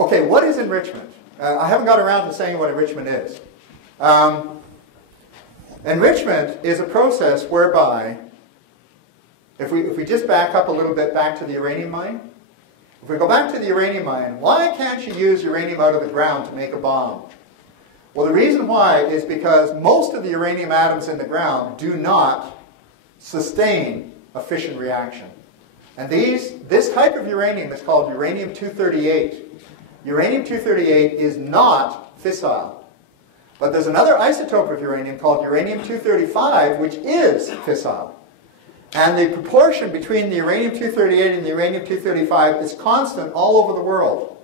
Okay, what is enrichment? I haven't got around to saying what enrichment is. Enrichment is a process whereby, if we just back up a little bit back to the uranium mine, if we go back to the uranium mine, why can't you use uranium out of the ground to make a bomb? Well, the reason why is because most of the uranium atoms in the ground do not sustain a fission reaction. And this type of uranium is called uranium-238. Uranium-238 is not fissile. But there's another isotope of uranium called uranium-235, which is fissile. And the proportion between the uranium-238 and the uranium-235 is constant all over the world.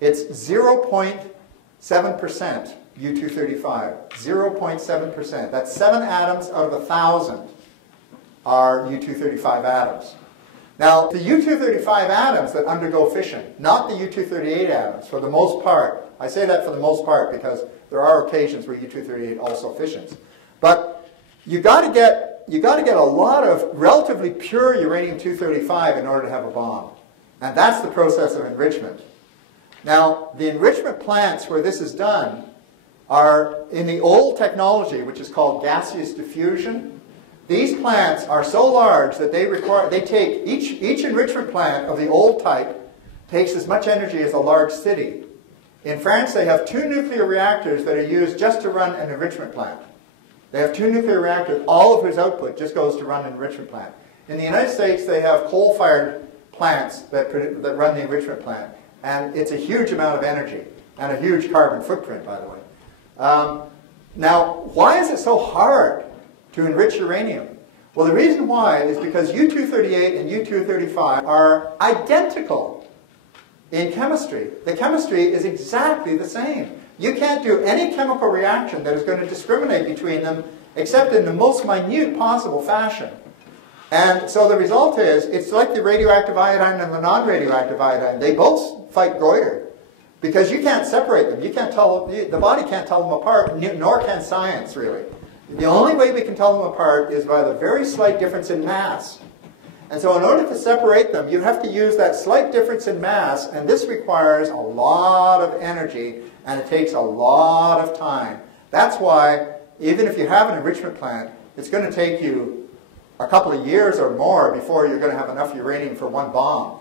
It's 0.7% U-235. 0.7%. That's 7 atoms out of 1,000 are U-235 atoms. Now, the U-235 atoms that undergo fission, not the U-238 atoms, for the most part. I say that for the most part because there are occasions where U-238 also fissions. But you got to get a lot of relatively pure uranium-235 in order to have a bomb. And that's the process of enrichment. Now, the enrichment plants where this is done are in the old technology, which is called gaseous diffusion. These plants are so large that they take, each enrichment plant of the old type takes as much energy as a large city. In France, they have 2 nuclear reactors that are used just to run an enrichment plant. They have 2 nuclear reactors, all of whose output just goes to run an enrichment plant. In the United States, they have coal-fired plants that run the enrichment plant. And it's a huge amount of energy and a huge carbon footprint, by the way. Now, why is it so hard to enrich uranium? Well, the reason why is because U-238 and U-235 are identical in chemistry. The chemistry is exactly the same. You can't do any chemical reaction that is going to discriminate between them except in the most minute possible fashion. And so the result is, it's like the radioactive iodine and the non-radioactive iodine. They both fight goiter because you can't separate them. You can't tell, the body can't tell them apart, nor can science, really. The only way we can tell them apart is by the very slight difference in mass. And so in order to separate them, you have to use that slight difference in mass, and this requires a lot of energy, and it takes a lot of time. That's why, even if you have an enrichment plant, it's going to take you a couple of years or more before you're going to have enough uranium for one bomb,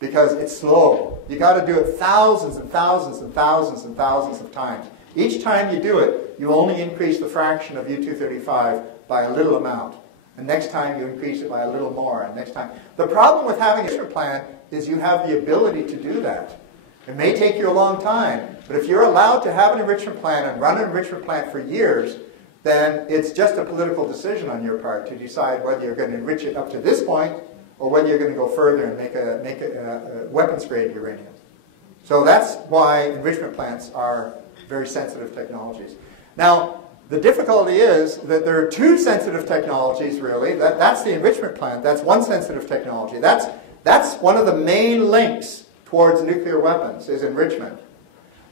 because it's slow. You've got to do it thousands and thousands and thousands and thousands of times. Each time you do it, you only increase the fraction of U-235 by a little amount. And next time you increase it by a little more, and next time. The problem with having an enrichment plant is you have the ability to do that. It may take you a long time, but if you're allowed to have an enrichment plant and run an enrichment plant for years, then it's just a political decision on your part to decide whether you're going to enrich it up to this point or whether you're going to go further and make a weapons-grade uranium. So that's why enrichment plants are very sensitive technologies. Now, the difficulty is that there are 2 sensitive technologies, really. That's the enrichment plant. That's one sensitive technology. That's one of the main links towards nuclear weapons, is enrichment.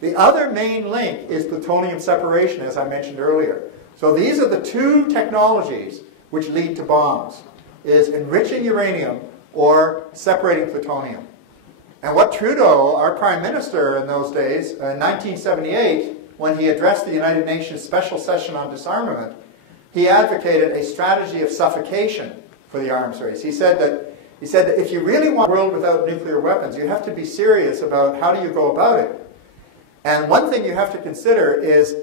The other main link is plutonium separation, as I mentioned earlier. So these are the 2 technologies which lead to bombs, is enriching uranium or separating plutonium. And what Trudeau, our Prime Minister in those days, in 1978, when he addressed the United Nations Special Session on Disarmament, he advocated a strategy of suffocation for the arms race. He said that if you really want a world without nuclear weapons, you have to be serious about how do you go about it. And one thing you have to consider is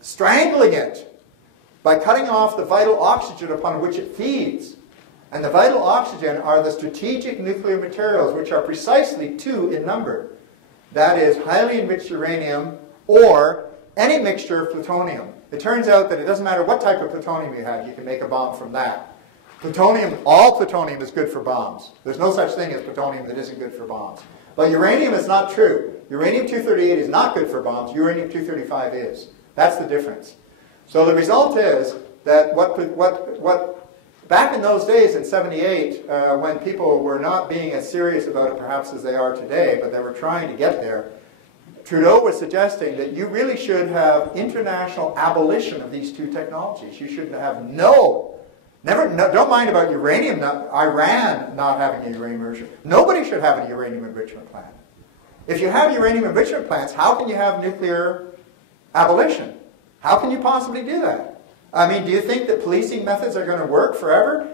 strangling it by cutting off the vital oxygen upon which it feeds. And the vital oxygen are the strategic nuclear materials, which are precisely 2 in number. That is highly enriched uranium or any mixture of plutonium. It turns out that it doesn't matter what type of plutonium you have, you can make a bomb from that. Plutonium, all plutonium is good for bombs. There's no such thing as plutonium that isn't good for bombs. But uranium is not true. Uranium-238 is not good for bombs. Uranium-235 is. That's the difference. So the result is that back in those days in '78, when people were not being as serious about it perhaps as they are today, but they were trying to get there, Trudeau was suggesting that you really should have international abolition of these 2 technologies. You should have don't mind about uranium, Iran not having a uranium enrichment. Nobody should have a uranium enrichment plant. If you have uranium enrichment plants, how can you have nuclear abolition? How can you possibly do that? I mean, do you think that policing methods are going to work forever?